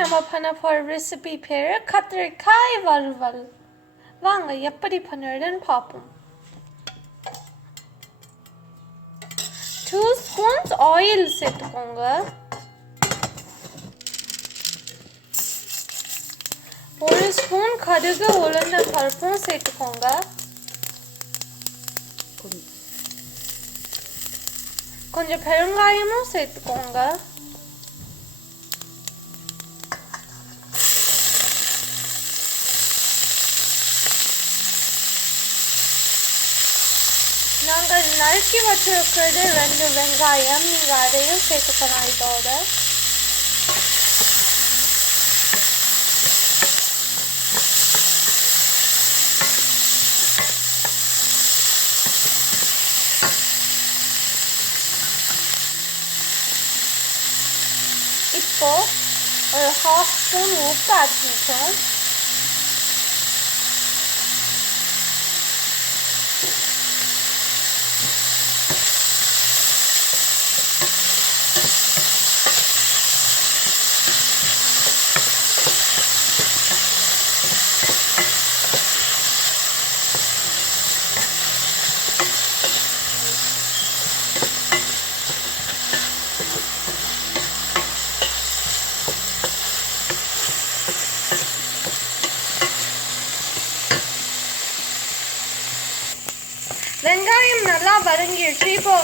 நம்ம பண்ண போகிற ரெசிபி பேர் கத்திரிக்காய் வறுவல். வாங்க எப்படி பண்ணுறதுன்னு பார்ப்போம். 2 ஸ்பூன்ஸ் ஆயில் சேர்த்துக்கோங்க. 1 ஸ்பூன் கடுகு உளுந்த பருப்பும் சேர்த்துக்கோங்க. கொஞ்சம் பெருங்காயமும் சேர்த்துக்கோங்க. நாங்கள் நறுக்கி வச்சிருக்கிறது 2 வெங்காயம். நீங்கள் அதையும் சேர்த்துக்கணும் இதோட. இப்போ ஒரு 1/2 ஸ்பூன் உப்பு ஆட் பண்ணிக்கிறோம். வெங்காயம் நல்லா வதங்கிடுச்சு. இப்போ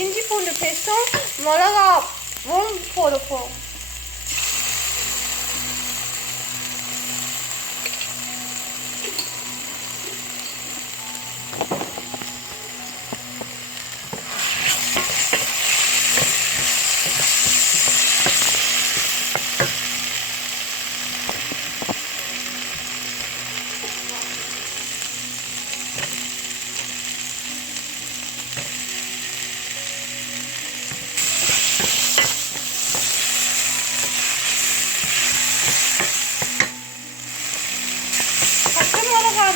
இஞ்சி பூண்டு பேஸ்ட்டும் மிளகாவும் போடுப்போம்.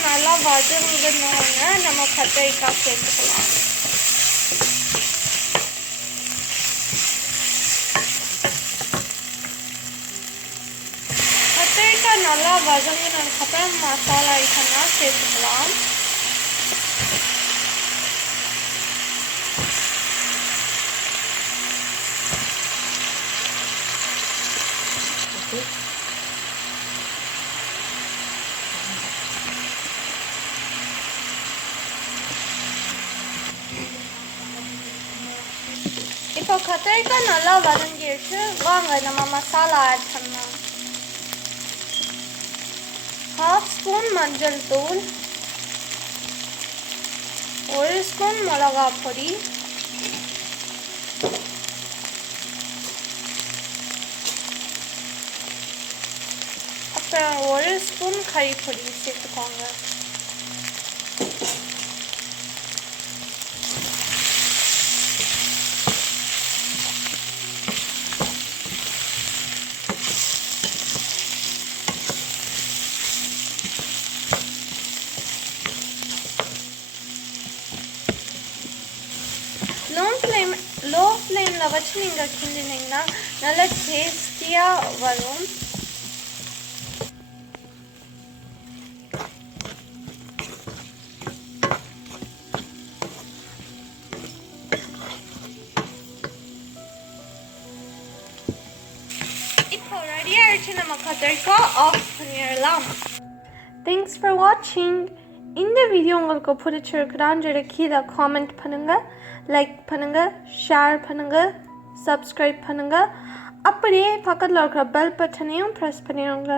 நல்லா வதங்கினோன்னு நம்ம கத்திரிக்காய் சேர்த்துக்கலாம். கத்திரிக்காய் நல்லா வதங்கினதுக்கப்புறம் மசாலா ஐட்டம்லாம் சேர்த்துக்கலாம். இப்போ கத்திரிக்காய் நல்லா வதங்கிடுச்சு. வாங்க நம்ம மசாலா ஆட் பண்ணலாம். 1/2 ஸ்பூன் மஞ்சள் தூள், 1 ஸ்பூன் மிளகா பொடி, அப்புறம் 1 ஸ்பூன் கறிப்பொடி சேர்த்துக்கோங்க. லோ ஃப்ளேமில் வச்சு நீங்கள் கிண்டினீங்கன்னா நல்லா டேஸ்டியாக வரும். இப்போ ரெடி ஆயிடுச்சு. நம்ம கத்திரிக்காய் ஆஃப் பண்ணிடலாம். தேங்க்ஸ் ஃபார் வாட்சிங். இந்த வீடியோ உங்களுக்கு பிடிச்சிருக்குதான்னு கீழே காமெண்ட் பண்ணுங்கள், லைக் பண்ணுங்கள், ஷேர் பண்ணுங்கள், சப்ஸ்கிரைப் பண்ணுங்கள். அப்படியே பக்கத்தில் இருக்கிற பெல் பட்டனையும் ப்ரெஸ் பண்ணிடுங்க.